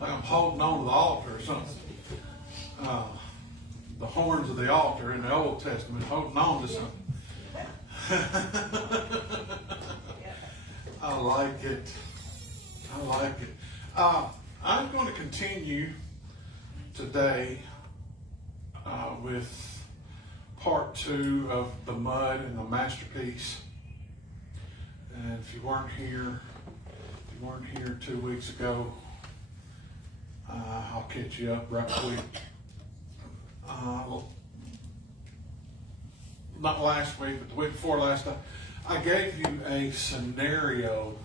like I'm holding on to the altar or something. The horns of the altar in the Old Testament, holding on to something. I like it. I like it. I'm going to continue today with part 2 of the mud and the masterpiece. And if you weren't here 2 weeks ago, I'll catch you up right quick. Not last week, but the week before last, I gave you a scenario,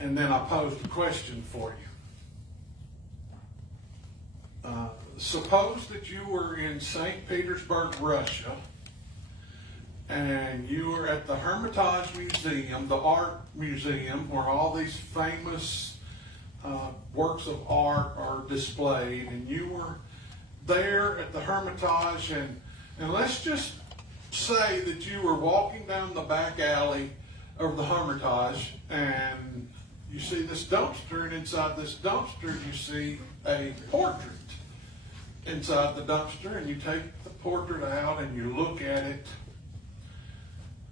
and then I posed a question for you. Suppose that you were in St. Petersburg, Russia, and you were at the Hermitage Museum, the art museum, where all these famous works of art are displayed, and you were there at the Hermitage, and let's just say that you were walking down the back alley of the Hermitage, and you see this dumpster, and inside this dumpster you see a portrait inside the dumpster, and you take the portrait out and you look at it,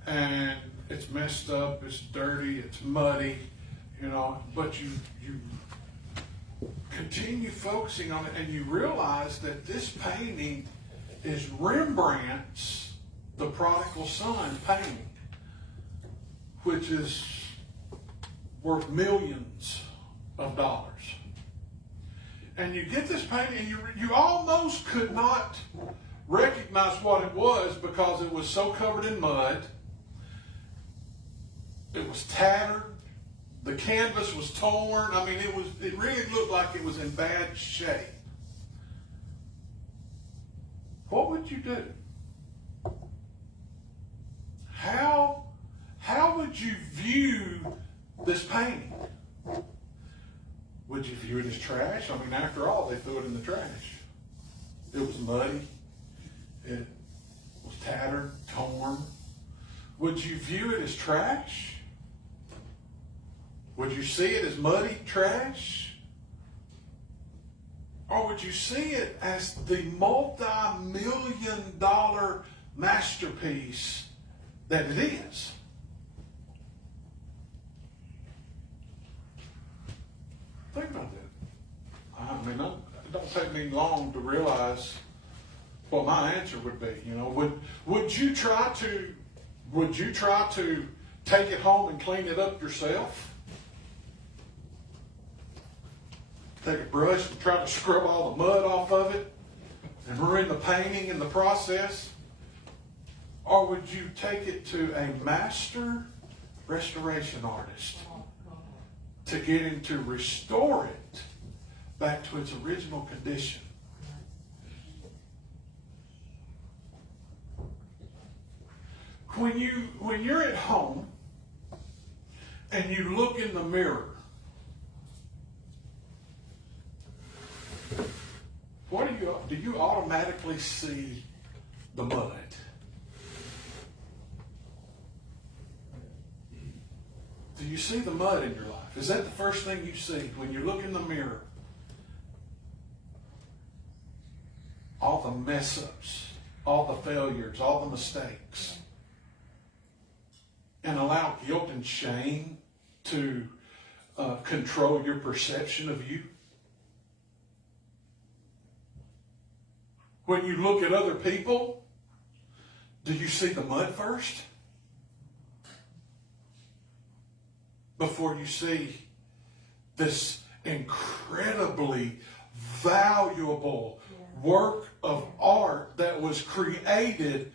and it's messed up, it's dirty, it's muddy, but you continue focusing on it, and you realize that this painting is Rembrandt's The Prodigal Son painting, which is worth millions of dollars. And you get this painting, and you almost could not recognize what it was because it was so covered in mud. It was tattered. The canvas was torn. I mean, it really looked like it was in bad shape. What would you do? How would you view this painting? Would you view it as trash? I mean, after all, they threw it in the trash. It was muddy. It was tattered, torn. Would you view it as trash? Would you see it as muddy trash? Or would you see it as the multi-million-dollar masterpiece that it is? Think about that. I mean, it don't take me long to realize what my answer would be. Would you try to take it home and clean it up yourself? Take a brush and try to scrub all the mud off of it and ruin the painting in the process? Or would you take it to a master restoration artist to get him to restore it back to its original condition? When you're at home and you look in the mirror, do you automatically see the mud? Do you see the mud in your life? Is that the first thing you see when you look in the mirror? All the mess-ups, all the failures, all the mistakes. And allow guilt and shame to control your perception of you? When you look at other people, do you see the mud first? Before you see this incredibly valuable work of art that was created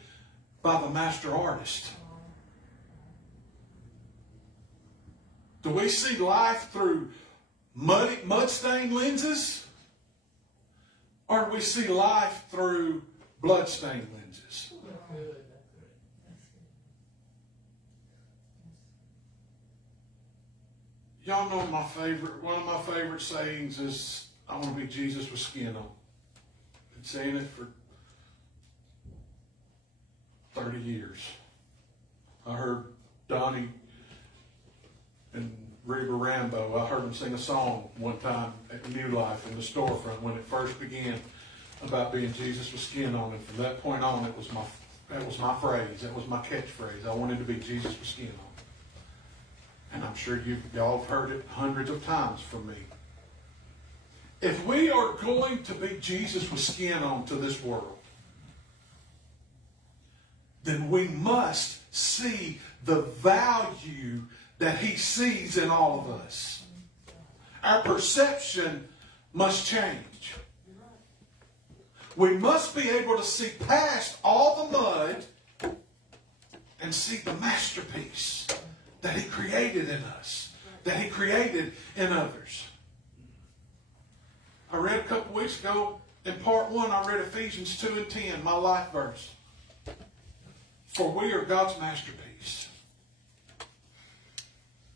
by the master artist. Do we see life through mud-stained lenses? Or do we see life through blood-stained lenses? Y'all know one of my favorite sayings is, I want to be Jesus with skin on. Been saying it for 30 years. I heard Donnie and Reba Rambo. I heard him sing a song one time at New Life in the storefront when it first began about being Jesus with skin on. And from that point on, that was my phrase. That was my catchphrase. I wanted to be Jesus with skin on. And I'm sure y'all have heard it hundreds of times from me. If we are going to be Jesus with skin on to this world, then we must see the value that He sees in all of us. Our perception must change. We must be able to see past all the mud and see the masterpiece that He created in us, that He created in others. I read a couple weeks ago, in part 1, I read Ephesians 2 and 10, my life verse. For we are God's masterpiece.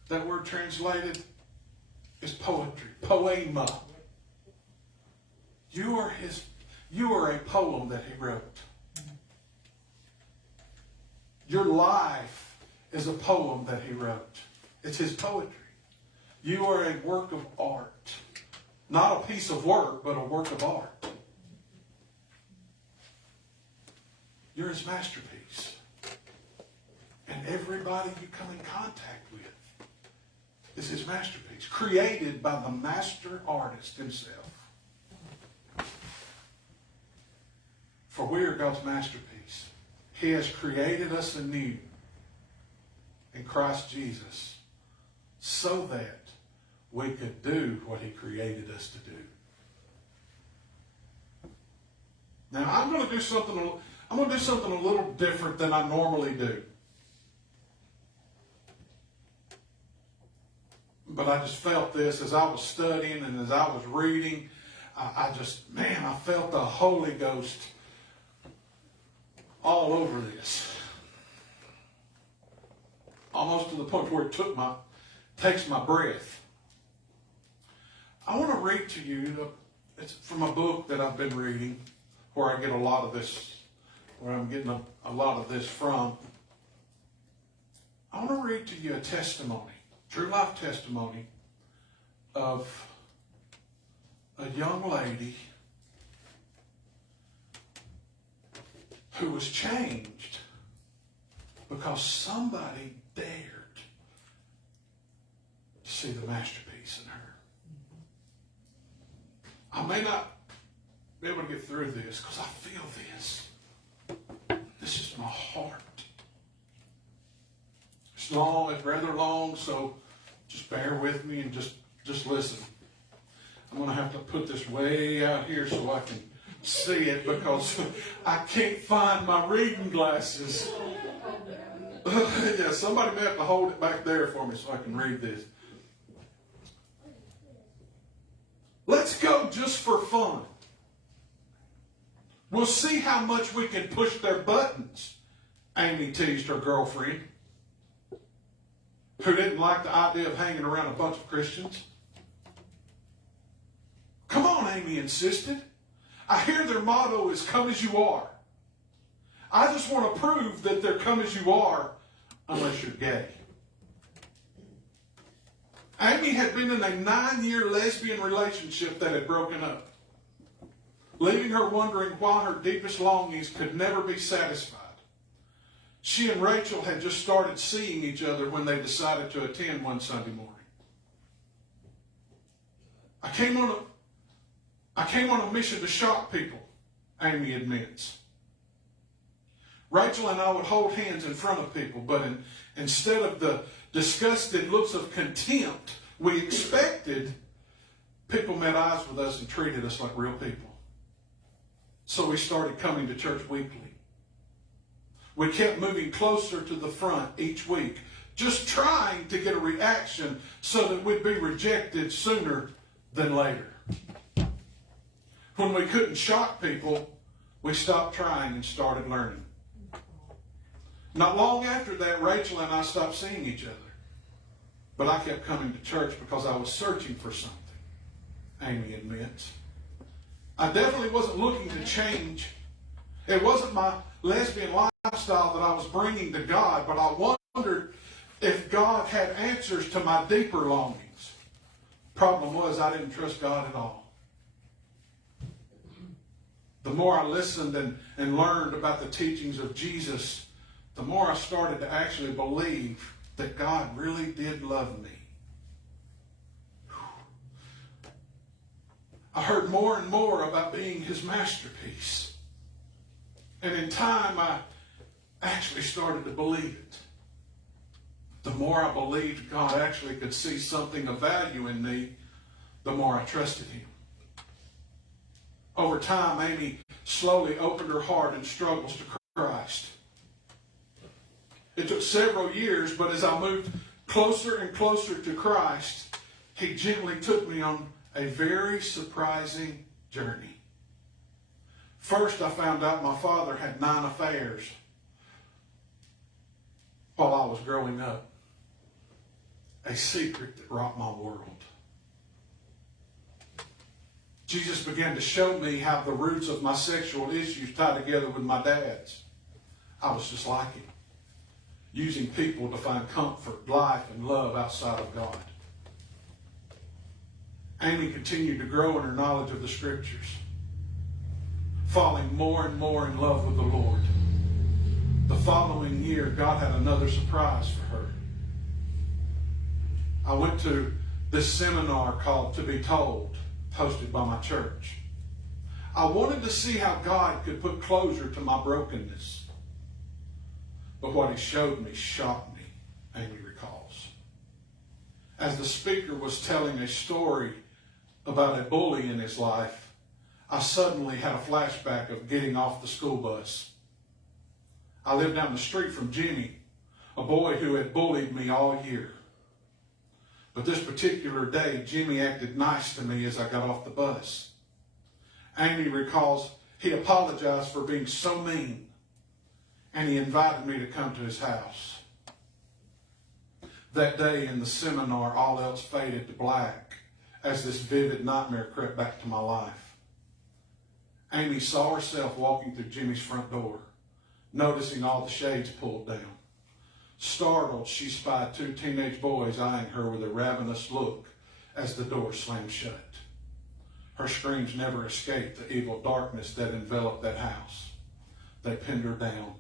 That word translated is poetry, poema. You are a poem that He wrote. Your life is a poem that He wrote. It's His poetry. You are a work of art. Not a piece of work, but a work of art. You're His masterpiece. And everybody you come in contact with is His masterpiece, created by the master artist Himself. For we are God's masterpiece. He has created us anew in Christ Jesus so that we could do what He created us to do. Now, I'm going to do something a little different than I normally do. But I just felt this as I was studying and as I was reading. I felt the Holy Ghost all over this. Almost to the point where it takes my breath. I want to read to you, it's from a book that I've been reading, where I get a lot of this, where I'm getting a lot of this from. I want to read to you a testimony, true life testimony of a young lady who was changed because somebody dared to see the masterpiece in her. I may not be able to get through this because I feel this. This is my heart. It's long, it's rather long, so just bear with me and just listen. I'm going to have to put this way out here so I can see it because I can't find my reading glasses. Yeah, somebody may have to hold it back there for me so I can read this. Let's go just for fun. We'll see how much we can push their buttons, Amy teased her girlfriend, who didn't like the idea of hanging around a bunch of Christians. Come on, Amy insisted. I hear their motto is come as you are. I just want to prove that they're come as you are unless you're gay. Amy had been in a 9-year lesbian relationship that had broken up, leaving her wondering why her deepest longings could never be satisfied. She and Rachel had just started seeing each other when they decided to attend one Sunday morning. I came on a mission to shock people, Amy admits. Rachel and I would hold hands in front of people, but instead of the disgusted looks of contempt we expected, people met eyes with us and treated us like real people. So we started coming to church weekly. We kept moving closer to the front each week, just trying to get a reaction so that we'd be rejected sooner than later. When we couldn't shock people, we stopped trying and started learning. Not long after that, Rachel and I stopped seeing each other. But I kept coming to church because I was searching for something, Amy admits. I definitely wasn't looking to change. It wasn't my lesbian lifestyle that I was bringing to God, but I wondered if God had answers to my deeper longings. Problem was, I didn't trust God at all. The more I listened and learned about the teachings of Jesus, the more I started to actually believe that God really did love me. I heard more and more about being His masterpiece. And in time, I actually started to believe it. The more I believed God actually could see something of value in me, the more I trusted Him. Over time, Amy slowly opened her heart in struggles to Christ. It took several years, but as I moved closer and closer to Christ, He gently took me on a very surprising journey. First, I found out my father had 9 affairs while I was growing up. A secret that rocked my world. Jesus began to show me how the roots of my sexual issues tied together with my dad's. I was just like him, using people to find comfort, life, and love outside of God. Amy continued to grow in her knowledge of the Scriptures, falling more and more in love with the Lord. The following year, God had another surprise for her. I went to this seminar called To Be Told, hosted by my church. I wanted to see how God could put closure to my brokenness. But what He showed me shocked me, Amy recalls. As the speaker was telling a story about a bully in his life, I suddenly had a flashback of getting off the school bus. I lived down the street from Jimmy, a boy who had bullied me all year. But this particular day, Jimmy acted nice to me as I got off the bus. Amy recalls he apologized for being so mean, and he invited me to come to his house. That day in the seminar, all else faded to black as this vivid nightmare crept back to my life. Amy saw herself walking through Jimmy's front door, noticing all the shades pulled down. Startled, she spied 2 teenage boys eyeing her with a ravenous look as the door slammed shut. Her screams never escaped the evil darkness that enveloped that house. They pinned her down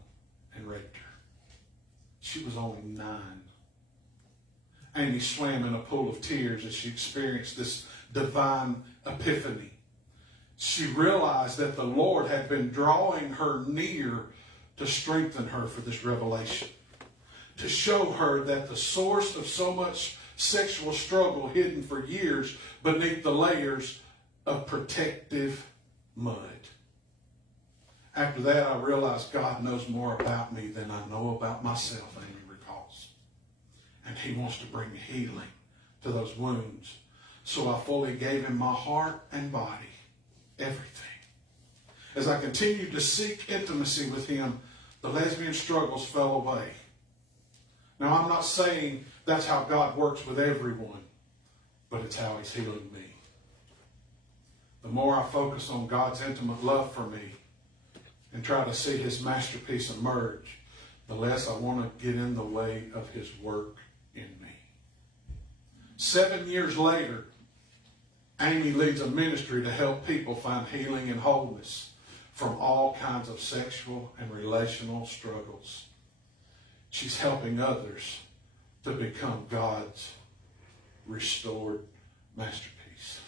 and raped her. She was only 9. Amy swam in a pool of tears as she experienced this divine epiphany. She realized that the Lord had been drawing her near to strengthen her for this revelation, to show her that the source of so much sexual struggle hidden for years beneath the layers of protective mud. After that, I realized God knows more about me than I know about myself, Amy recalls. And He wants to bring healing to those wounds. So I fully gave Him my heart and body, everything. As I continued to seek intimacy with Him, the lesbian struggles fell away. Now, I'm not saying that's how God works with everyone, but it's how He's healing me. The more I focus on God's intimate love for me and try to see His masterpiece emerge, the less I want to get in the way of His work in me. 7 years later, Amy leads a ministry to help people find healing and wholeness from all kinds of sexual and relational struggles. She's helping others to become God's restored masterpiece.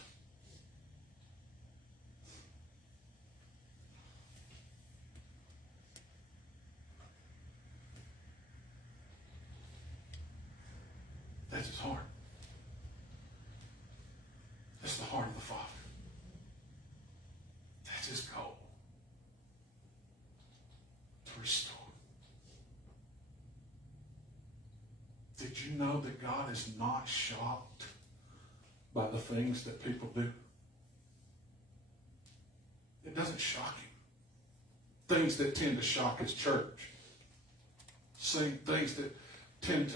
That's His heart. That's the heart of the Father. That's His goal. To restore. Did you know that God is not shocked by the things that people do? It doesn't shock Him. Things that tend to shock His church. Things that tend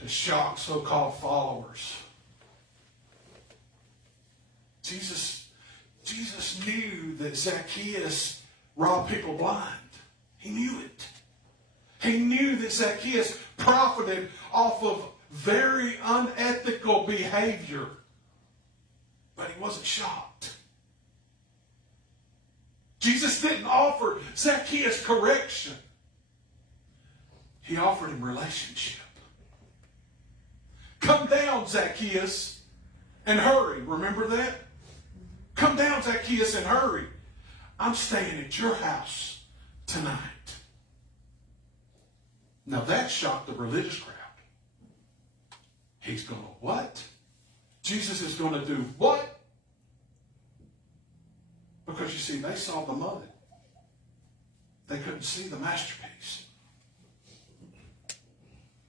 to shock so-called followers. Jesus knew that Zacchaeus robbed people blind. He knew it. He knew that Zacchaeus profited off of very unethical behavior. But he wasn't shocked. Jesus didn't offer Zacchaeus correction. He offered him relationship. Come down, Zacchaeus, and hurry. Remember that? Come down, Zacchaeus, and hurry. I'm staying at your house tonight. Now that shocked the religious crowd. He's going to what? Jesus is going to do what? Because you see, they saw the mud. They couldn't see the masterpiece.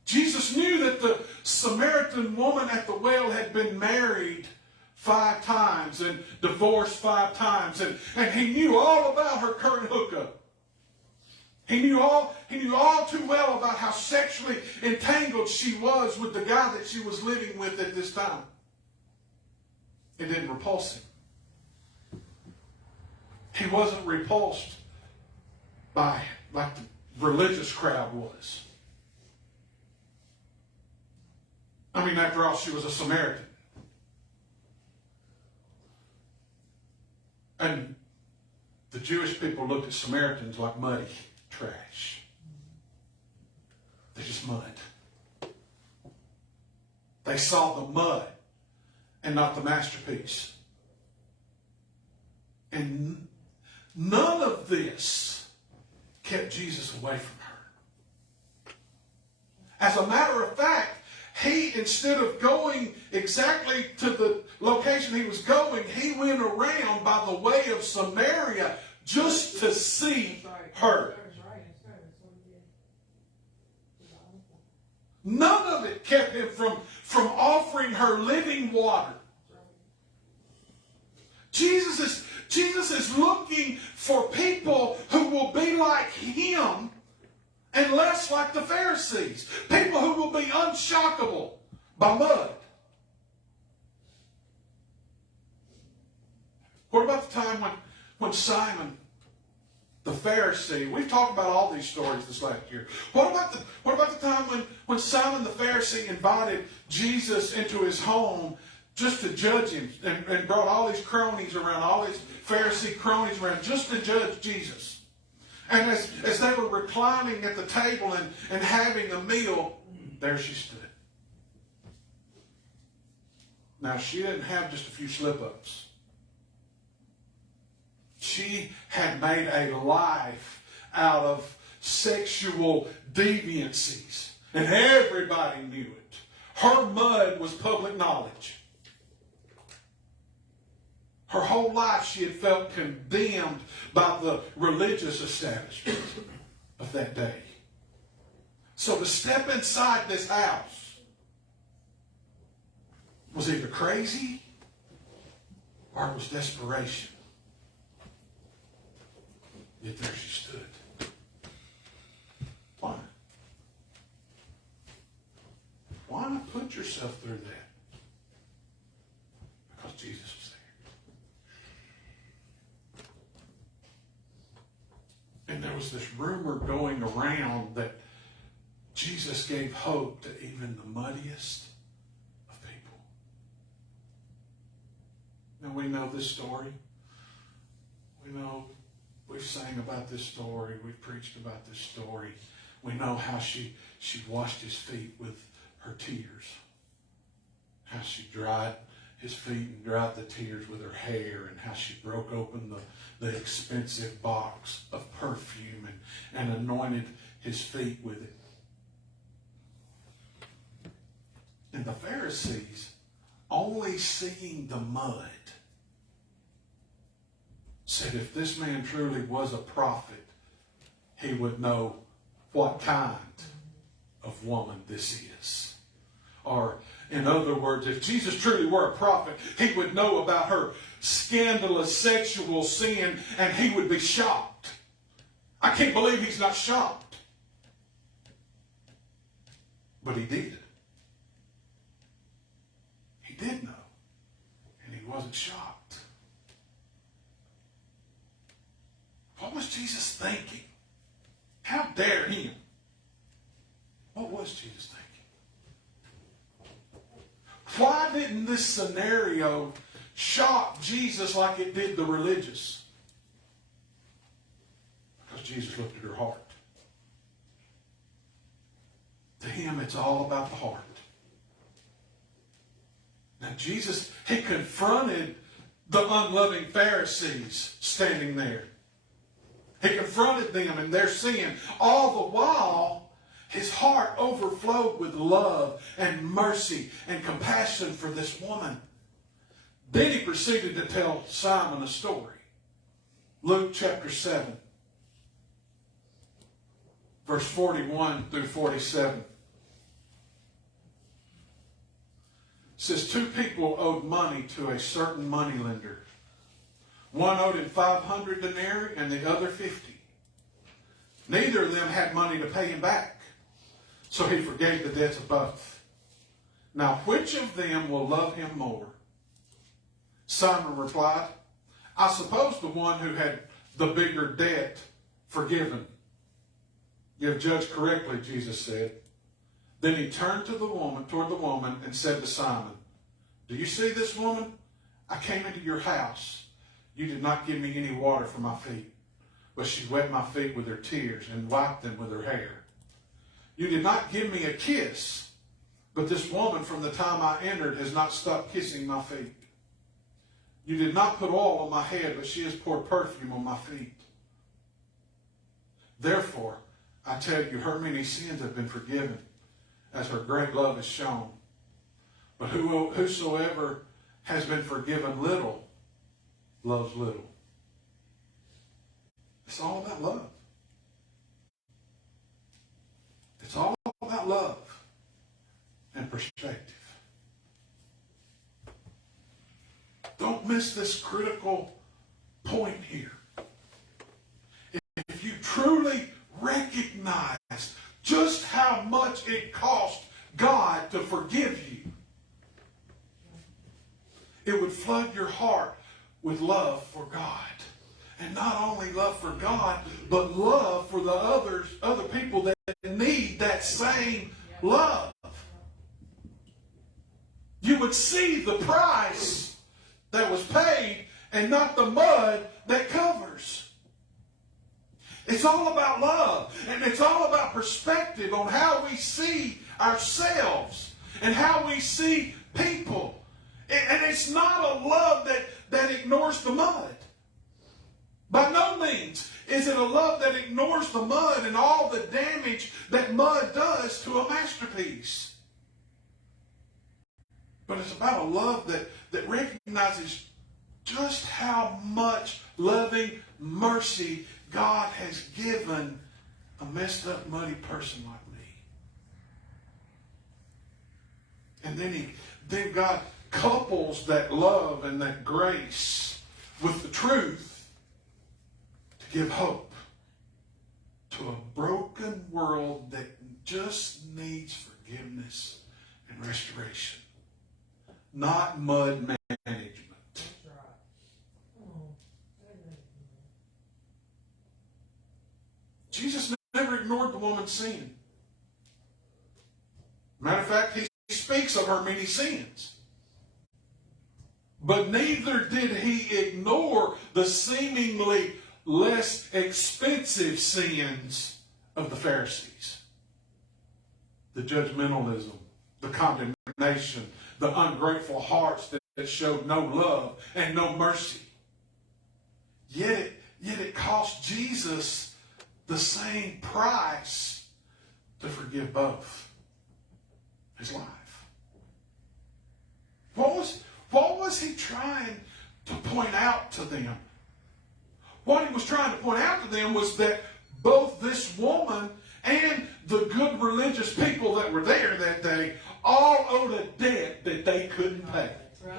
Jesus knew that the Samaritan woman at the well had been married 5 times and divorced 5 times. And he knew all about her current hookup. He knew all too well about how sexually entangled she was with the guy that she was living with at this time. It didn't repulse him. He wasn't repulsed by like the religious crowd was. I mean, after all, she was a Samaritan. And the Jewish people looked at Samaritans like muddy trash. They're just mud. They saw the mud and not the masterpiece. And none of this kept Jesus away from her. As a matter of fact, he, instead of going exactly to the location he was going, he went around by the way of Samaria just to see her. None of it kept him from offering her living water. Jesus is looking for people who will be like him and less like the Pharisees. People who will be unshockable by mud. What about the time when Simon, the Pharisee, we've talked about all these stories this last year. What about the time when Simon the Pharisee invited Jesus into his home just to judge him and brought all these cronies around, all these Pharisee cronies around just to judge Jesus? And as they were reclining at the table and having a meal, there she stood. Now, she didn't have just a few slip-ups. She had made a life out of sexual deviancies. And everybody knew it. Her mud was public knowledge. Her whole life she had felt condemned by the religious establishment of that day. So to step inside this house was either crazy or it was desperation. Yet there she stood. Why? Why not put yourself through that? Because Jesus was there. And there was this rumor going around that Jesus gave hope to even the muddiest of people. Now we know this story. We know we've sang about this story. We've preached about this story. We know how she washed his feet with her tears. How she dried his feet and dried the tears with her hair, and how she broke open the expensive box of perfume and anointed his feet with it. And the Pharisees, only seeing the mud, said if this man truly was a prophet, he would know what kind of woman this is. Or, in other words, if Jesus truly were a prophet, he would know about her scandalous sexual sin and he would be shocked. I can't believe he's not shocked. But he did. He did know. And he wasn't shocked. What was Jesus thinking? How dare him? What was Jesus thinking? Why didn't this scenario shock Jesus like it did the religious? Because Jesus looked at her heart. To him, it's all about the heart. Now, Jesus, he confronted the unloving Pharisees standing there. He confronted them in their sin. All the while, his heart overflowed with love and mercy and compassion for this woman. Then he proceeded to tell Simon a story. Luke chapter 7, verse 41 through 47. It says, 2 people owed money to a certain moneylender. One owed him 500 denarii and the other 50. Neither of them had money to pay him back, so he forgave the debts of both. Now, which of them will love him more? Simon replied, I suppose the one who had the bigger debt forgiven. You have judged correctly, Jesus said. Then he turned toward the woman and said to Simon, do you see this woman? I came into your house. You did not give me any water for my feet, but she wet my feet with her tears and wiped them with her hair. You did not give me a kiss, but this woman from the time I entered has not stopped kissing my feet. You did not put oil on my head, but she has poured perfume on my feet. Therefore, I tell you, her many sins have been forgiven, as her great love is shown. But whosoever has been forgiven little, loves little. It's all about love. It's all about love and perspective. Don't miss this critical point here. If you truly recognize just how much it cost God to forgive you, it would flood your heart with love for God. And not only love for God, but love for the other people that need that same love. You would see the price that was paid and not the mud that covers. It's all about love, and it's all about perspective on how we see ourselves and how we see people. And it's not a love that ignores the mud. By no means is it a love that ignores the mud and all the damage that mud does to a masterpiece. But it's about a love that recognizes just how much loving mercy God has given a messed up, muddy person like me. And then God couples that love and that grace with the truth to give hope to a broken world that just needs forgiveness and restoration, not mud management. Jesus never ignored the woman's sin. Matter of fact, he speaks of her many sins. But neither did he ignore the seemingly less expensive sins of the Pharisees. The judgmentalism, the condemnation, the ungrateful hearts that showed no love and no mercy. Yet it cost Jesus the same price to forgive both. His life. What was he trying to point out to them? What he was trying to point out to them was that both this woman and the good religious people that were there that day all owed a debt that they couldn't pay. Right.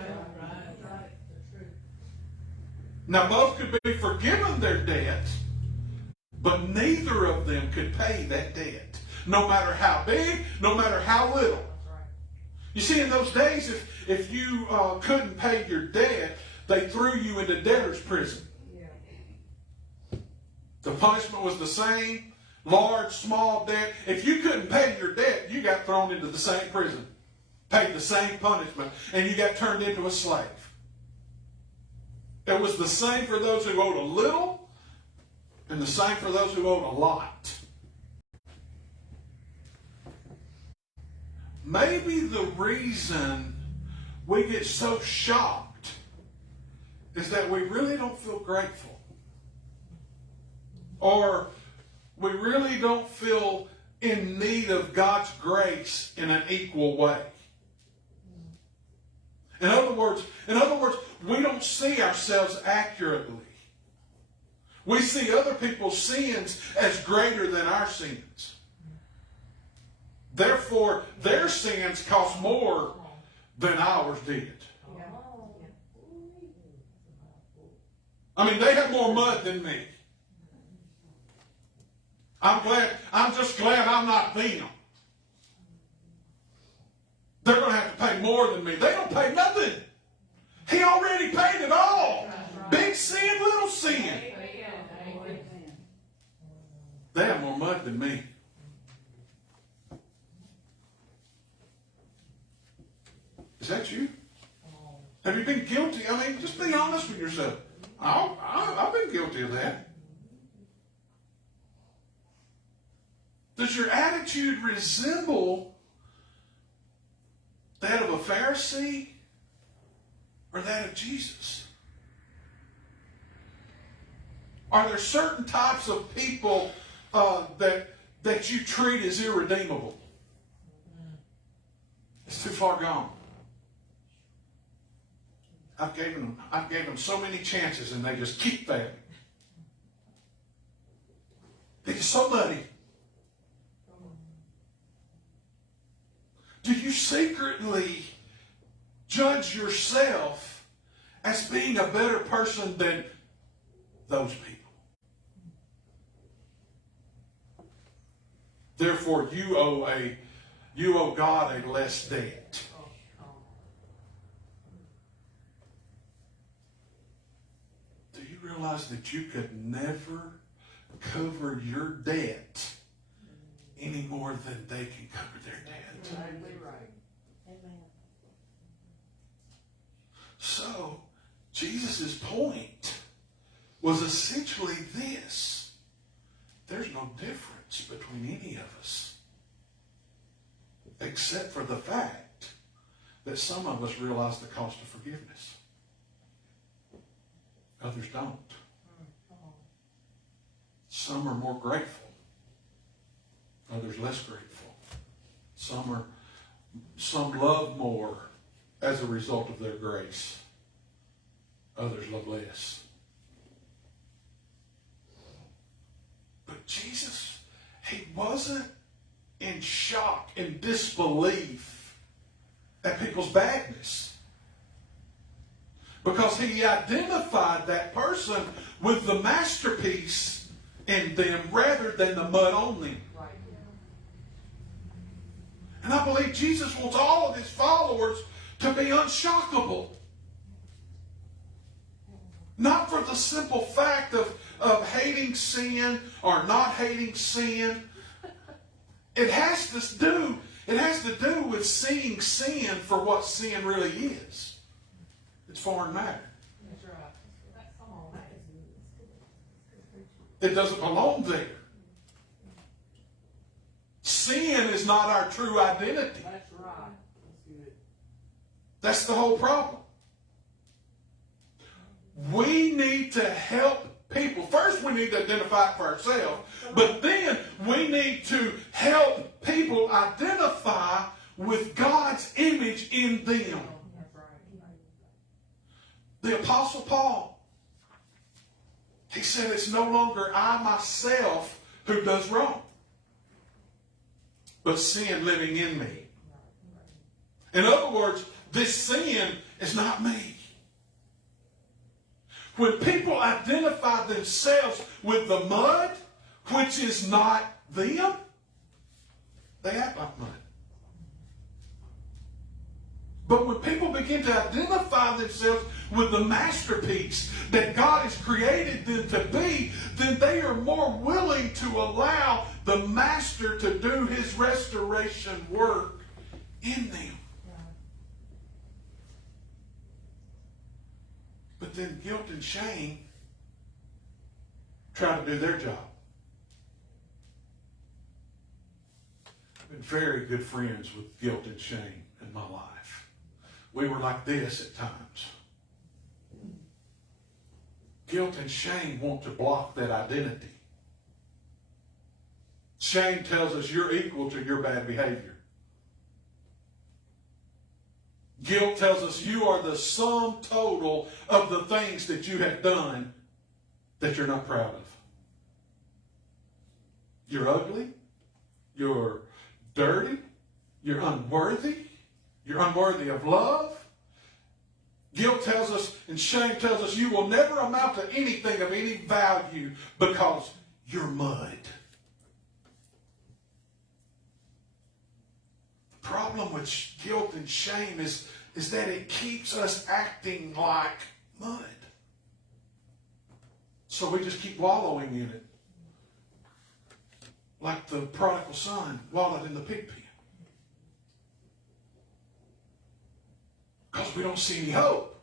Now, both could be forgiven their debts, but neither of them could pay that debt, no matter how big, no matter how little. You see, in those days, if you couldn't pay your debt, they threw you into debtor's prison. The punishment was the same, large, small debt. If you couldn't pay your debt, you got thrown into the same prison, paid the same punishment, and you got turned into a slave. It was the same for those who owed a little, and the same for those who owed a lot. Maybe the reason we get so shocked is that we really don't feel grateful. Or we really don't feel in need of God's grace in an equal way. In other words, we don't see ourselves accurately. We see other people's sins as greater than our sins. Therefore, their sins cost more than ours did. I mean, they have more mud than me. I'm just glad I'm not them. They're going to have to pay more than me. They don't pay nothing. He already paid it all. Big sin, little sin. They have more mud than me. Is that you? Have you been guilty? I mean, just be honest with yourself. I've been guilty of that. Does your attitude resemble that of a Pharisee or that of Jesus? Are there certain types of people that you treat as irredeemable? It's too far gone. I've given them so many chances and they just keep failing. They're just so muddy. Do you secretly judge yourself as being a better person than those people? Therefore, you owe God a less debt. Do you realize that you could never cover your debt any more than they can cover their debt? Exactly right. Amen. So, Jesus' point was essentially this. There's no difference between any of us, except for the fact that some of us realize the cost of forgiveness. Others don't. Some are more grateful. Others less grateful. Some love more as a result of their grace. Others love less. But Jesus, he wasn't in shock and disbelief at people's badness, because he identified that person with the masterpiece in them rather than the mud on them. Right. And I believe Jesus wants all of his followers to be unshockable. Not for the simple fact of hating sin or not hating sin. It has to do with seeing sin for what sin really is. It's foreign matter. That's right. Come on, that is It doesn't belong there. Sin is not our true identity. That's right. That's good. That's the whole problem. We need to help people. First, we need to identify it for ourselves, but then we need to help people identify with God's image in them. That's right. The Apostle Paul, he said, it's no longer I myself who does wrong, but sin living in me. In other words, this sin is not me. When people identify themselves with the mud, which is not them, they act like mud. But when people begin to identify themselves with the masterpiece that God has created them to be, then they are more willing to allow the master to do his restoration work in them. But then guilt and shame try to do their job. I've been very good friends with guilt and shame in my life. We were like this at times. Guilt and shame want to block that identity. Shame tells us you're equal to your bad behavior. Guilt tells us you are the sum total of the things that you have done that you're not proud of. You're ugly. You're dirty. You're unworthy. You're unworthy of love. Guilt tells us and shame tells us you will never amount to anything of any value because you're mud. The problem with guilt and shame is that it keeps us acting like mud. So we just keep wallowing in it. Like the prodigal son wallowed in the pig pen. Because we don't see any hope.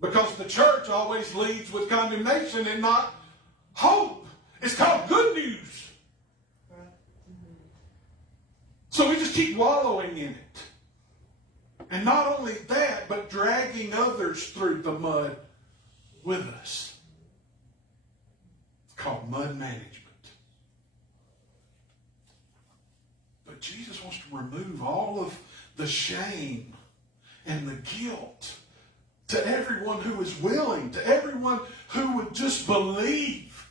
Because the church always leads with condemnation and not hope. It's called good news. So we just keep wallowing in it. And not only that, but dragging others through the mud with us. It's called mud management. But Jesus wants to remove all of the shame and the guilt to everyone who is willing, to everyone who would just believe.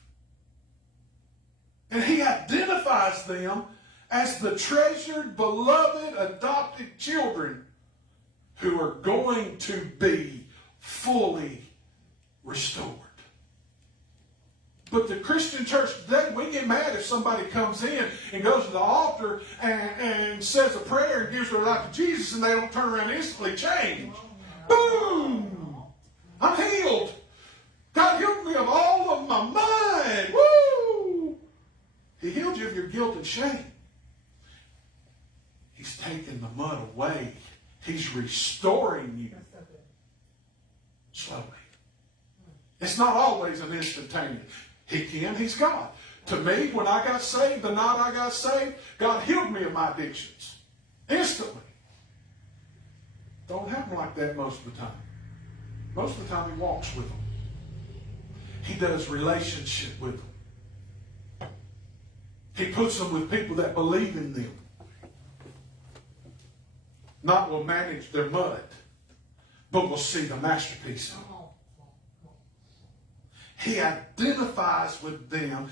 And he identifies them as the treasured, beloved, adopted children who are going to be fully restored. But the Christian church today, we get mad if somebody comes in and goes to the altar and says a prayer and gives their life to Jesus and they don't turn around and instantly change. Boom! I'm healed. God healed me of all of my mind. Woo! He healed you of your guilt and shame. He's taken the mud away. He's restoring you slowly. It's not always an instantaneous. He's God. To me, when I got saved, the night I got saved, God healed me of my addictions. Instantly. Don't happen like that most of the time. Most of the time he walks with them. He does relationship with them. He puts them with people that believe in them. Not will manage their mud, but will see the masterpiece of them. He identifies with them.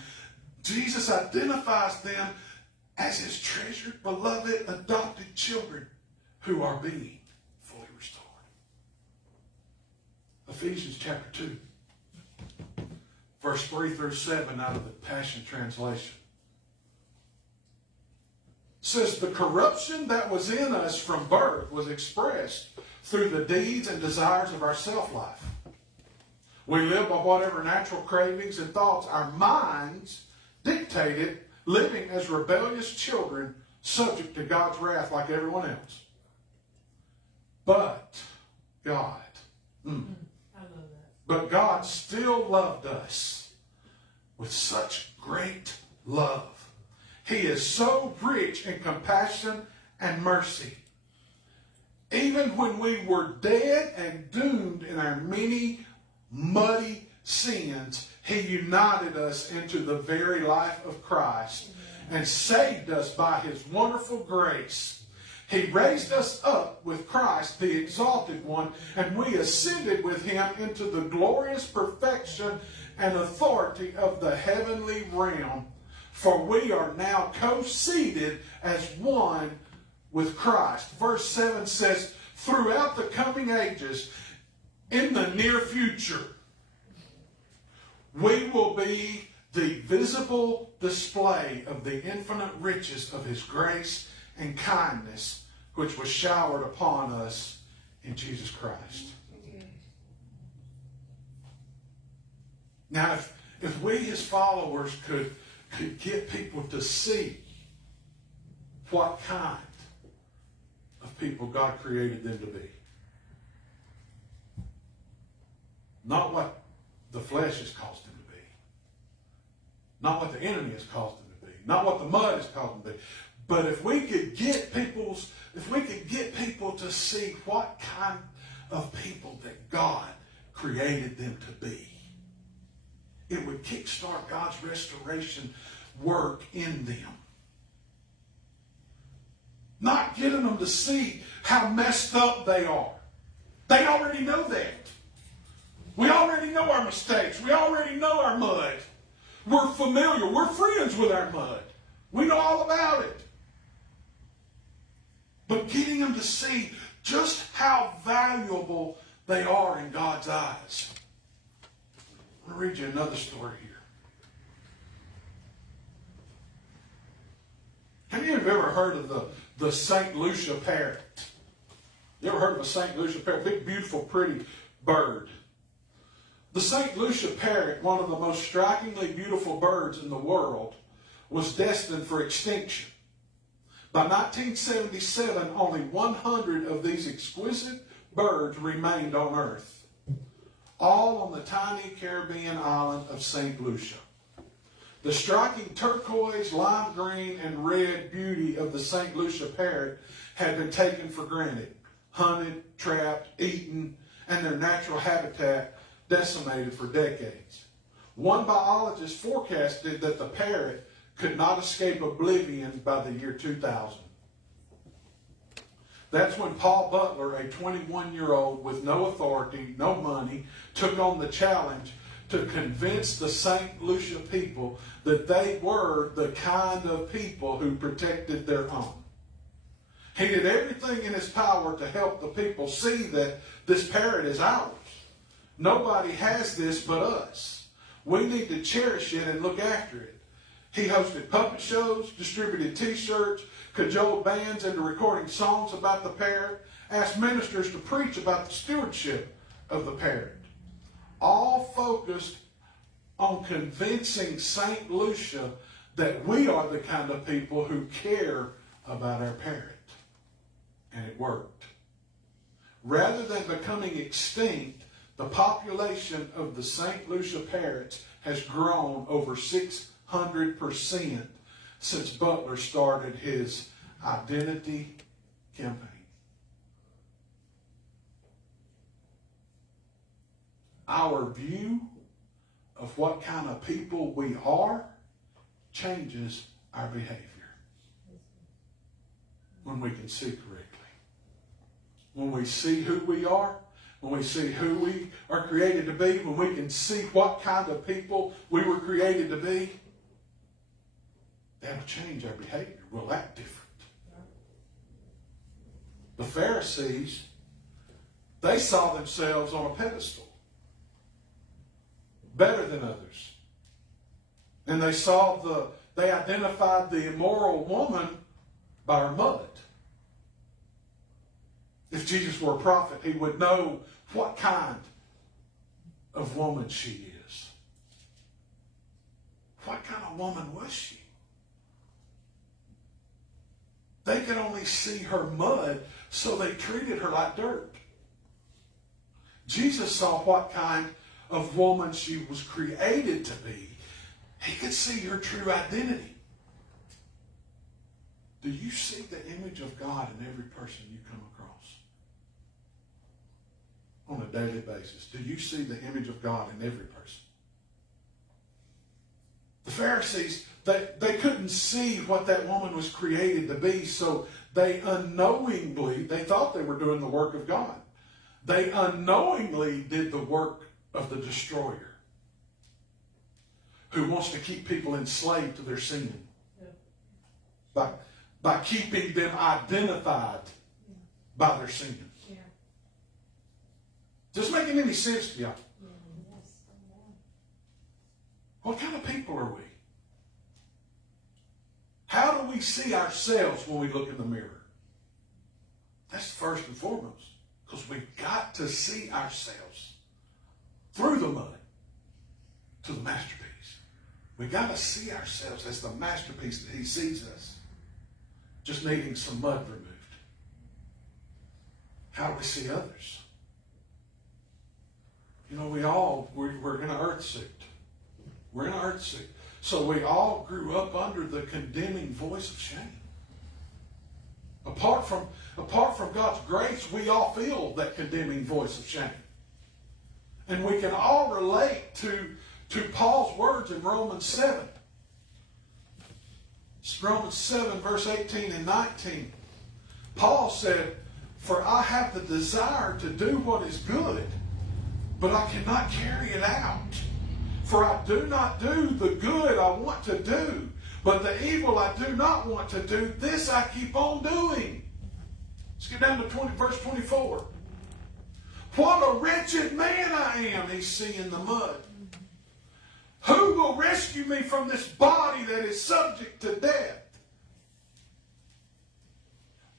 Jesus identifies them as his treasured, beloved, adopted children who are being fully restored. Ephesians chapter 2, verse 3 through 7 out of the Passion Translation. Says, the corruption that was in us from birth was expressed through the deeds and desires of our self-life. We live by whatever natural cravings and thoughts our minds dictated, living as rebellious children subject to God's wrath like everyone else. But God, I love that. But God still loved us with such great love. He is so rich in compassion and mercy. Even when we were dead and doomed in our many muddy sins, he united us into the very life of Christ and saved us by his wonderful grace. He raised us up with Christ, the exalted one, and we ascended with him into the glorious perfection and authority of the heavenly realm. For we are now co-seated as one with Christ. Verse 7 says, throughout the coming ages, in the near future, we will be the visible display of the infinite riches of his grace and kindness which was showered upon us in Jesus Christ. Now, if we, his followers, could get people to see what kind of people God created them to be. Not what the flesh has caused them to be. Not what the enemy has caused them to be. Not what the mud has caused them to be. But if we could get people to see what kind of people that God created them to be, it would kickstart God's restoration work in them. Not getting them to see how messed up they are. They already know that. We already know our mistakes. We already know our mud. We're familiar. We're friends with our mud. We know all about it. But getting them to see just how valuable they are in God's eyes. I'm going to read you another story here. Have you ever heard of the St. Lucia parrot? You ever heard of a St. Lucia parrot? Big, beautiful, pretty bird. The St. Lucia parrot, one of the most strikingly beautiful birds in the world, was destined for extinction. By 1977, only 100 of these exquisite birds remained on Earth, all on the tiny Caribbean island of St. Lucia. The striking turquoise, lime green, and red beauty of the St. Lucia parrot had been taken for granted, hunted, trapped, eaten, and their natural habitat decimated for decades. One biologist forecasted that the parrot could not escape oblivion by the year 2000. That's when Paul Butler, a 21-year-old with no authority, no money, took on the challenge to convince the St. Lucia people that they were the kind of people who protected their own. He did everything in his power to help the people see that this parrot is ours. Nobody has this but us. We need to cherish it and look after it. He hosted puppet shows, distributed t-shirts, cajoled bands into recording songs about the parrot, asked ministers to preach about the stewardship of the parrot. All focused on convincing St. Lucia that we are the kind of people who care about our parrot. And it worked. Rather than becoming extinct, the population of the St. Lucia parrots has grown over 600% since Butler started his identity campaign. Our view of what kind of people we are changes our behavior when we can see correctly. When we see who we are, when we see who we are created to be, when we can see what kind of people we were created to be, that'll change our behavior. We'll act different. The Pharisees, they saw themselves on a pedestal, better than others. And they identified the immoral woman by her mud. If Jesus were a prophet, he would know what kind of woman she is. What kind of woman was she? They could only see her mud, so they treated her like dirt. Jesus saw what kind of woman she was created to be. He could see her true identity. Do you see the image of God in every person you come across? On a daily basis. Do you see the image of God in every person? The Pharisees, they couldn't see what that woman was created to be, so they thought they were doing the work of God. They unknowingly did the work of the destroyer, who wants to keep people enslaved to their sin. Yeah. By keeping them identified by their sin. Yeah. Does this making any sense to y'all? Yes. What kind of people are we? How do we see ourselves when we look in the mirror? That's first and foremost. Because we've got to see ourselves through the mud to the masterpiece. We've got to see ourselves as the masterpiece that he sees us. Just needing some mud removed. How do we see others? You know, we're in an earth suit. We're in an earth suit. So we all grew up under the condemning voice of shame. Apart from God's grace, we all feel that condemning voice of shame. And we can all relate to Paul's words in Romans 7. It's Romans 7, verse 18 and 19. Paul said, "For I have the desire to do what is good, but I cannot carry it out. For I do not do the good I want to do, but the evil I do not want to do, this I keep on doing." Let's get down to verse 24. "What a wretched man I am," he's seeing the mud. "Who will rescue me from this body that is subject to death?"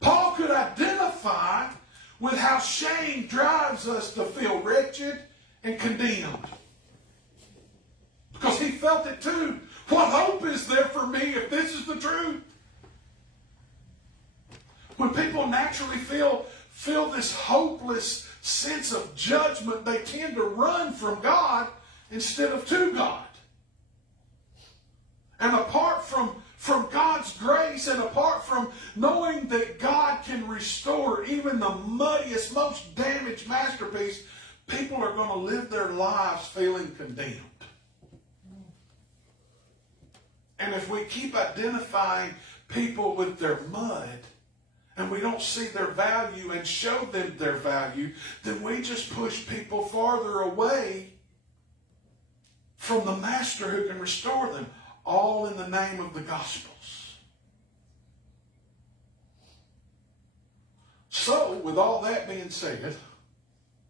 Paul could identify with how shame drives us to feel wretched and condemned. Because he felt it too. What hope is there for me if this is the truth? When people naturally feel this hopeless sense of judgment, they tend to run from God instead of to God. And apart from God's grace and apart from knowing that God can restore even the muddiest, most damaged masterpiece, people are going to live their lives feeling condemned. And if we keep identifying people with their mud and we don't see their value and show them their value, then we just push people farther away from the Master who can restore them, all in the name of the Gospels. So, with all that being said,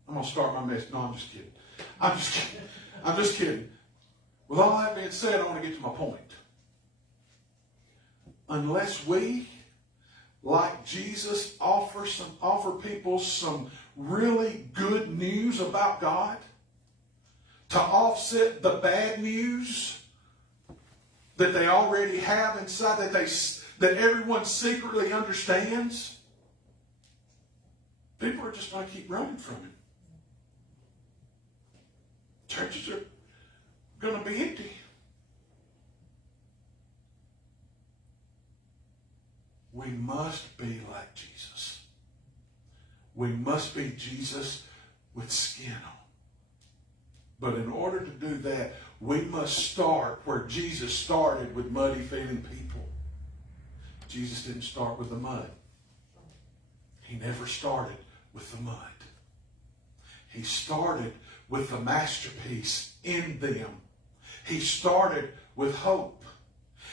I'm going to start my message. No, I'm just kidding. I'm just kidding. With all that being said, I want to get to my point. Unless we, like Jesus, offer people some really good news about God to offset the bad news that they already have inside, that everyone secretly understands, people are just going to keep running from Him. Churches are going to be empty. We must be like Jesus. We must be Jesus with skin on. But in order to do that, we must start where Jesus started, with muddy feeling people. Jesus didn't start with the mud. He never started with the mud. He started with the masterpiece in them. He started with hope.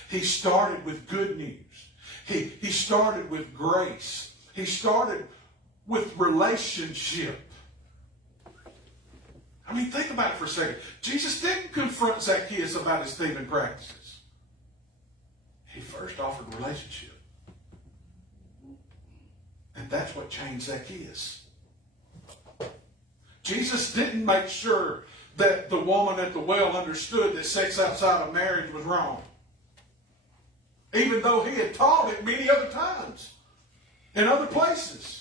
He started with good news. He started with grace. He started with relationship. I mean, think about it for a second. Jesus didn't confront Zacchaeus about his thieving practices. He first offered relationship. And that's what changed Zacchaeus. Jesus didn't make sure that the woman at the well understood that sex outside of marriage was wrong, even though he had taught it many other times in other places.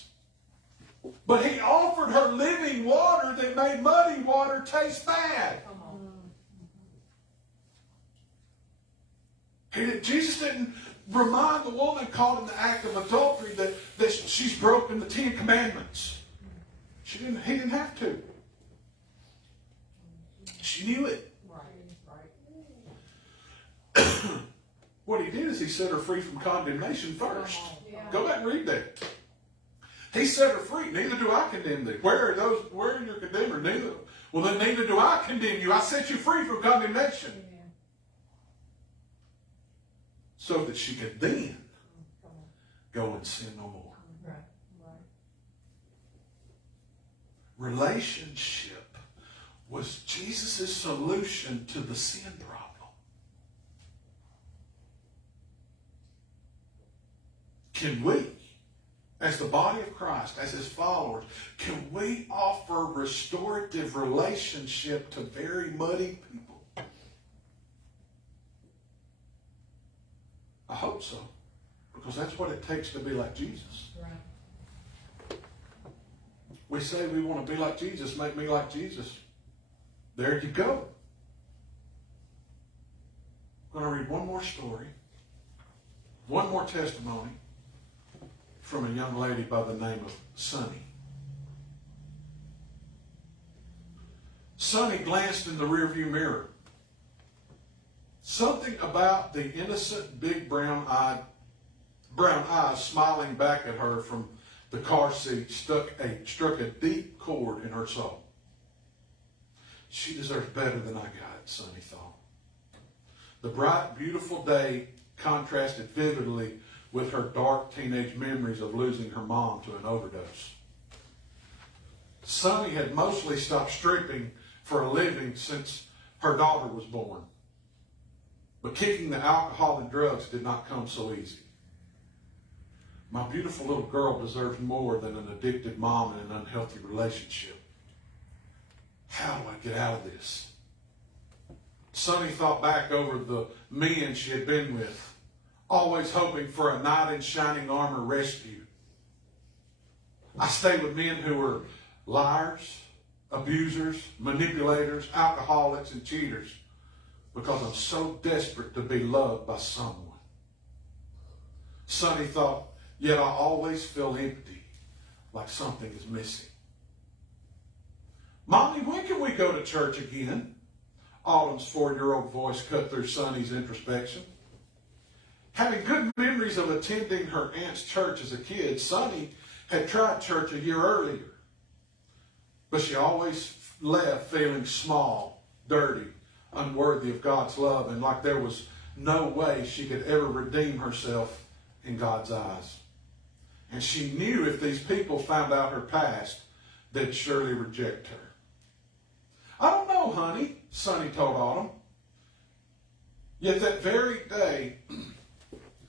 But he offered her living water that made muddy water taste bad. Jesus didn't remind the woman caught in the act of adultery that she's broken the 10 Commandments. He didn't have to. She knew it. Right. What he did is he set her free from condemnation first. Yeah. Go back and read that. He set her free. Neither do I condemn thee. Where are your condemner? Neither. Well, then neither do I condemn you. I set you free from condemnation. Yeah. So that she could then go and sin no more. Right. Relationship was Jesus' solution to the sin problem. Can we, as the body of Christ, as his followers, can we offer restorative relationship to very muddy people? I hope so, because that's what it takes to be like Jesus. Right. We say we want to be like Jesus, make me like Jesus. There you go. I'm going to read one more story, one more testimony from a young lady by the name of Sunny. Sunny glanced in the rearview mirror. Something about the innocent, big brown eyes smiling back at her from the car seat struck a deep chord in her soul. She deserves better than I got, Sunny thought. The bright, beautiful day contrasted vividly with her dark teenage memories of losing her mom to an overdose. Sunny had mostly stopped stripping for a living since her daughter was born. But kicking the alcohol and drugs did not come so easy. My beautiful little girl deserves more than an addicted mom and an unhealthy relationship. How do I get out of this? Sunny thought back over the men she had been with, always hoping for a knight in shining armor rescue. I stayed with men who were liars, abusers, manipulators, alcoholics, and cheaters because I'm so desperate to be loved by someone. Sunny thought, yet I always feel empty, like something is missing. Mommy, when can we go to church again? Autumn's 4-year-old voice cut through Sunny's introspection. Having good memories of attending her aunt's church as a kid, Sunny had tried church a year earlier. But she always left feeling small, dirty, unworthy of God's love, and like there was no way she could ever redeem herself in God's eyes. And she knew if these people found out her past, they'd surely reject her. I don't know, honey, Sunny told Autumn. Yet that very day,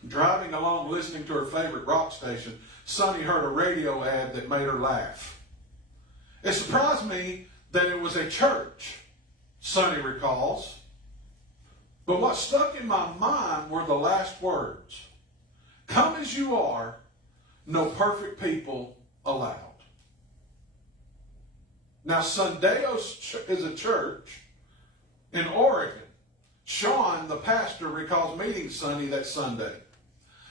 driving along listening to her favorite rock station, Sunny heard a radio ad that made her laugh. It surprised me that it was a church, Sunny recalls. But what stuck in my mind were the last words. Come as you are, no perfect people allowed. Now, Sundeos is a church in Oregon. Sean, the pastor, recalls meeting Sunny that Sunday.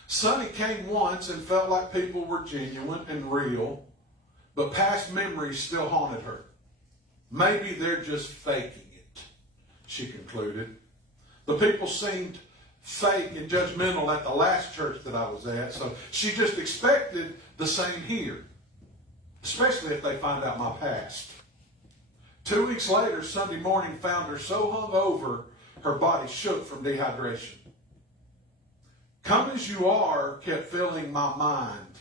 Sunny came once and felt like people were genuine and real, but past memories still haunted her. Maybe they're just faking it, she concluded. The people seemed fake and judgmental at the last church that I was at, so she just expected the same here, especially if they find out my past. 2 weeks later, Sunday morning found her so hungover, her body shook from dehydration. Come as you are kept filling my mind,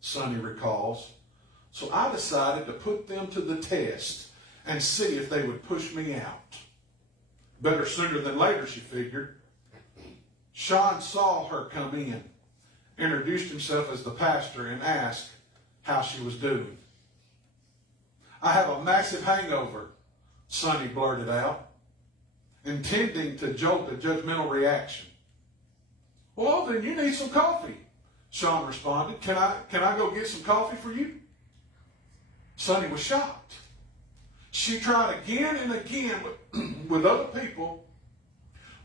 Sunny recalls. So I decided to put them to the test and see if they would push me out. Better sooner than later, she figured. Sean saw her come in, introduced himself as the pastor, and asked how she was doing. I have a massive hangover, Sunny blurted out, intending to jolt a judgmental reaction. Well, then you need some coffee, Sean responded. Can I go get some coffee for you? Sunny was shocked. She tried again and again with other people,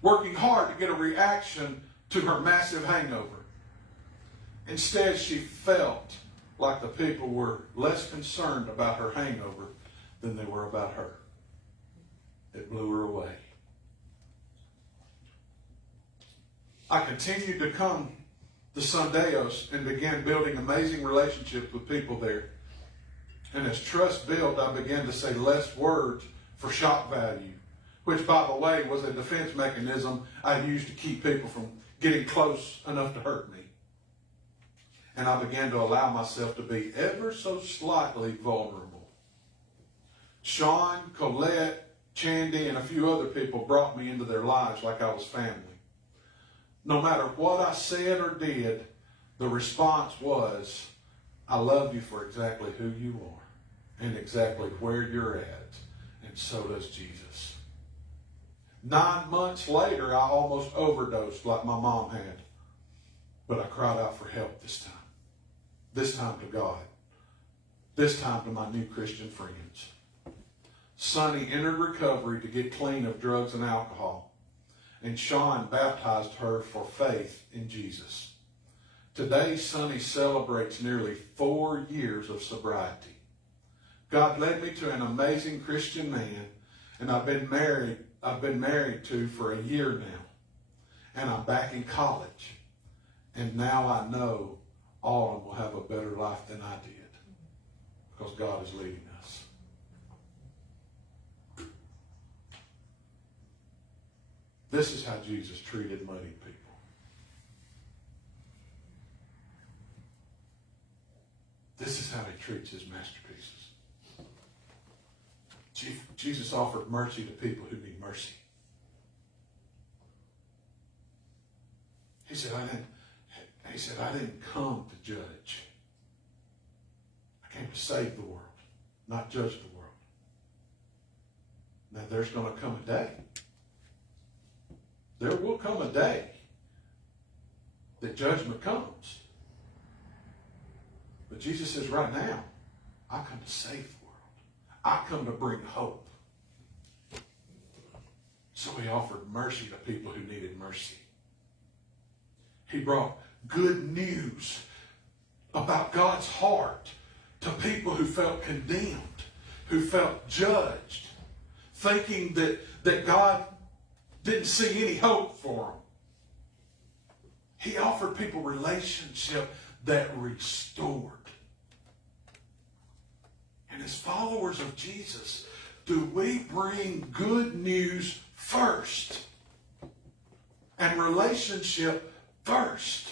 working hard to get a reaction to her massive hangover. Instead, she felt like the people were less concerned about her hangover than they were about her. It blew her away. I continued to come to Sundeos and began building amazing relationships with people there. And as trust built, I began to say less words for shock value, which, by the way, was a defense mechanism I used to keep people from getting close enough to hurt me. And I began to allow myself to be ever so slightly vulnerable. Sean, Colette, Chandy, and a few other people brought me into their lives like I was family. No matter what I said or did, the response was, I love you for exactly who you are and exactly where you're at. And so does Jesus. 9 months later, I almost overdosed like my mom had. But I cried out for help this time. This time to God. This time to my new Christian friends. Sonny entered recovery to get clean of drugs and alcohol. And Sean baptized her for faith in Jesus. Today, Sonny celebrates nearly 4 years of sobriety. God led me to an amazing Christian man, and I've been married to for a year now. And I'm back in college. And now I know all of them will have a better life than I did. Because God is leading us. This is how Jesus treated muddy people. This is how he treats his masterpieces. Jesus offered mercy to people who need mercy. He said, I didn't come to judge. I came to save the world, not judge the world. Now there's going to come a day. There will come a day that judgment comes. But Jesus says right now, I come to save the world. I come to bring hope. So he offered mercy to people who needed mercy. He brought good news about God's heart to people who felt condemned, who felt judged, thinking that God didn't see any hope for them. He offered people relationship that restored. And as followers of Jesus, do we bring good news first and relationship first?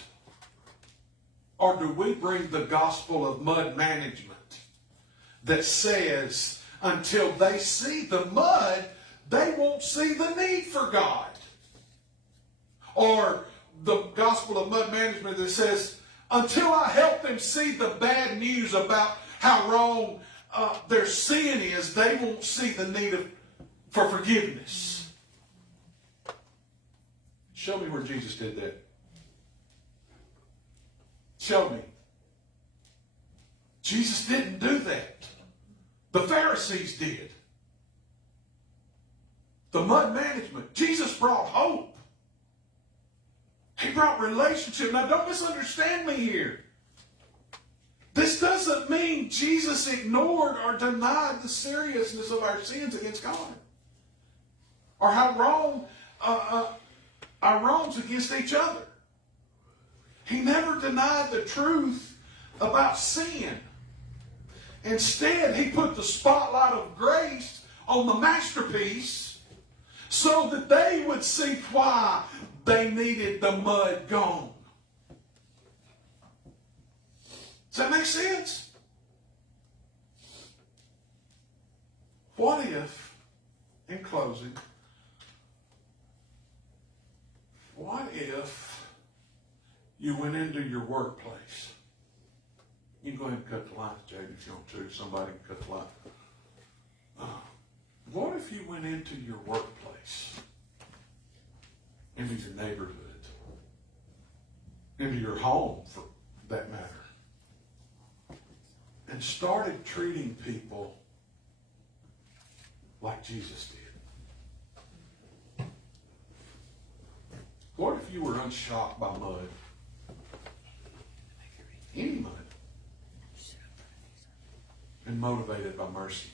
Or do we bring the gospel of mud management that says until they see the mud, they won't see the need for God? Or the gospel of mud management that says until I help them see the bad news about how wrong their sin is, they won't see the need for forgiveness. Show me where Jesus did that. Show me. Jesus didn't do that. The Pharisees did. The mud management. Jesus brought hope. He brought relationship. Now don't misunderstand me here. This doesn't mean Jesus ignored or denied the seriousness of our sins against God. Or how wrong our wrongs against each other. He never denied the truth about sin. Instead, he put the spotlight of grace on the masterpiece so that they would see why they needed the mud gone. Does that make sense? What if, in closing, what if you went into your workplace? You can go ahead and cut the lights, Jade, if you want to. Somebody can cut the light. What if you went into your workplace, into your neighborhood, into your home, for that matter, and started treating people like Jesus did? What if you were unshocked by mud? Any mud. And motivated by mercy.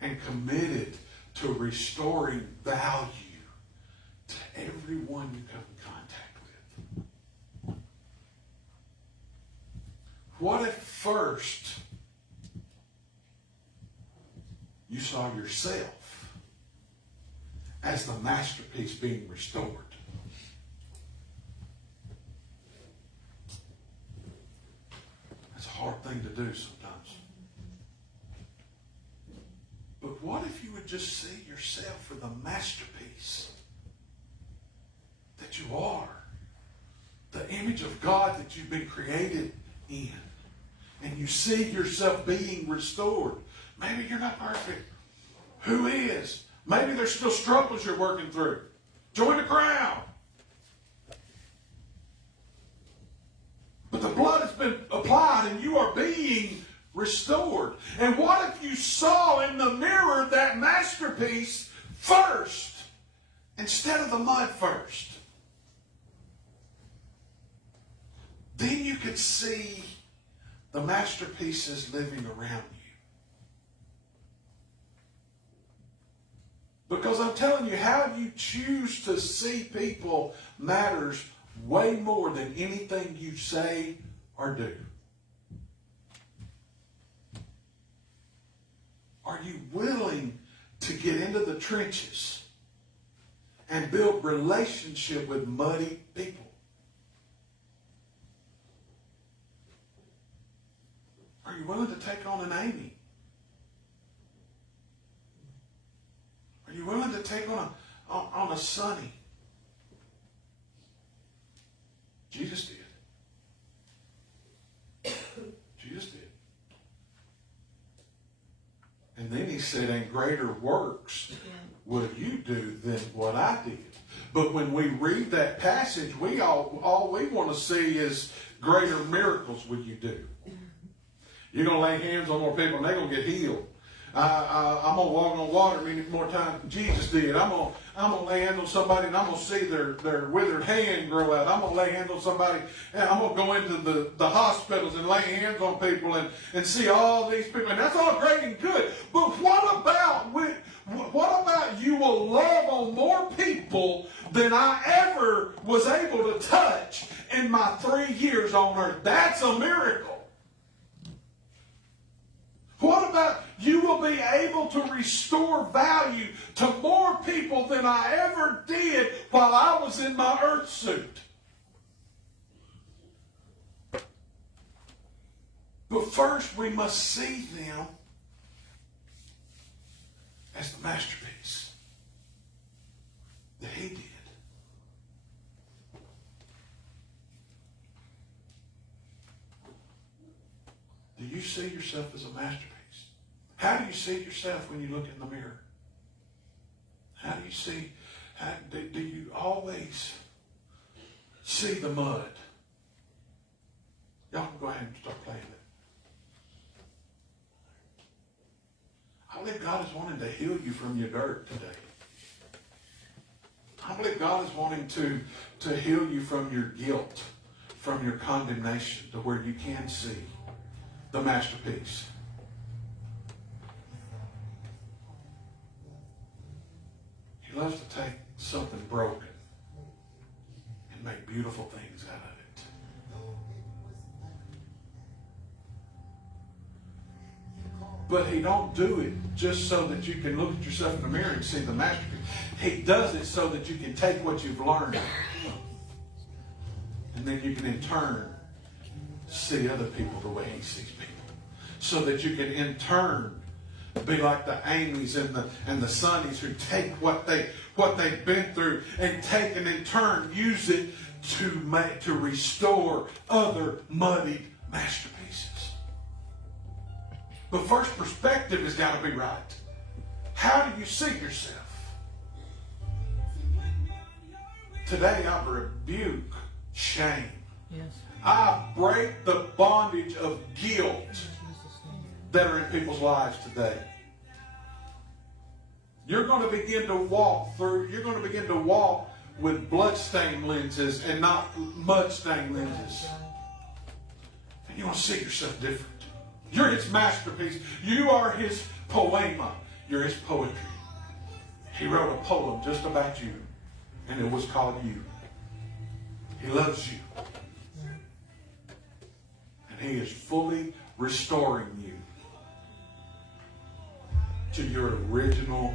And committed to restoring value to everyone you come in contact with. What if first you saw yourself as the masterpiece being restored? That's a hard thing to do sometimes. But what if you would just see yourself for the masterpiece that you are? The image of God that you've been created in. And you see yourself being restored. Maybe you're not perfect. Who is? Maybe there's still struggles you're working through. Join the crowd. But the blood has been applied and you are being restored. And what if you saw in the mirror that masterpiece first instead of the mud first? Then you could see the masterpieces living around you. Because I'm telling you, how you choose to see people matters way more than anything you say or do. Are you willing to get into the trenches and build relationship with muddy people? Are you willing to take on an Amy? Are you willing to take on a Sonny? Jesus did. Jesus did. And then he said, and greater works will you do than what I did. But when we read that passage, all we want to see is greater miracles will you do. You're going to lay hands on more people and they're going to get healed. I'm going to walk on water many more times than Jesus did. I'm going to lay hands on somebody and I'm going to see their withered hand grow out. I'm going to lay hands on somebody and I'm going to go into the hospitals and lay hands on people and see all these people. And that's all great and good. But what about you will love on more people than I ever was able to touch in my 3 years on earth? That's a miracle. What about you will be able to restore value to more people than I ever did while I was in my earth suit? But first we must see them as the masterpiece that he did. Do you see yourself as a masterpiece? How do you see yourself when you look in the mirror? How do you see, do you always see the mud? Y'all can go ahead and start playing it. I believe God is wanting to heal you from your dirt today. I believe God is wanting to heal you from your guilt, from your condemnation, to where you can see the masterpiece. He loves to take something broken and make beautiful things out of it. But he don't do it just so that you can look at yourself in the mirror and see the masterpiece. He does it so that you can take what you've learned and then you can in turn see other people the way he sees people. So that you can in turn be like the Amy's and the Sonnies who take what they've been through and take and in turn use it to restore other muddied masterpieces. But first, perspective has got to be right. How do you see yourself? Today I rebuke shame. Yes. I break the bondage of guilt that are in people's lives today. You're going to begin to walk with blood-stained lenses and not mud-stained lenses. And you want to see yourself different. You're his masterpiece. You are his poema. You're his poetry. He wrote a poem just about you, and it was called You. He loves you. And he is fully restoring you to your original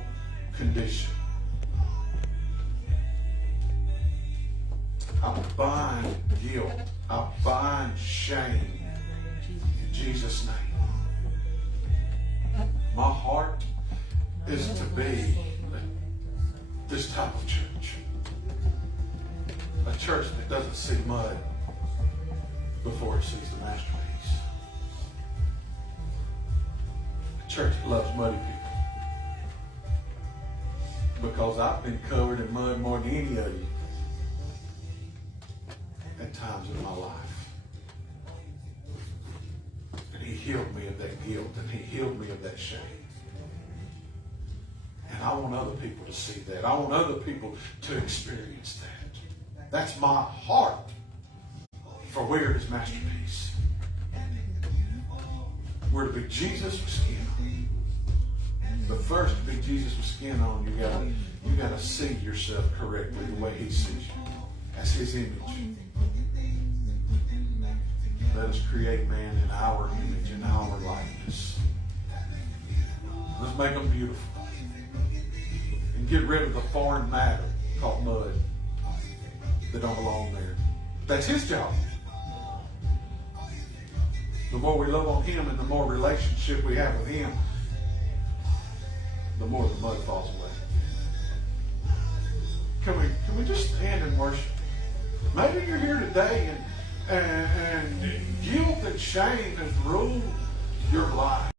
condition. I bind guilt. I bind shame in Jesus' name. My heart is to be this type of church. A church that doesn't see mud. before it sees the masterpiece. A church that loves muddy people. Because I've been covered in mud more than any of you at times in my life. And he healed me of that guilt, and he healed me of that shame. And I want other people to see that. I want other people to experience that. That's my heart for wearing his masterpiece. We're to be Jesus with skin on. But first, to be Jesus with skin on, you gotta see yourself correctly the way he sees you, as his image. Let us create man in our image, in our likeness. Let's make them beautiful. And get rid of the foreign matter called mud that don't belong there. That's his job. The more we love on him and the more relationship we have with him, the more the mud falls away. Can we just stand and worship? Maybe you're here today and guilt and shame has ruled your life.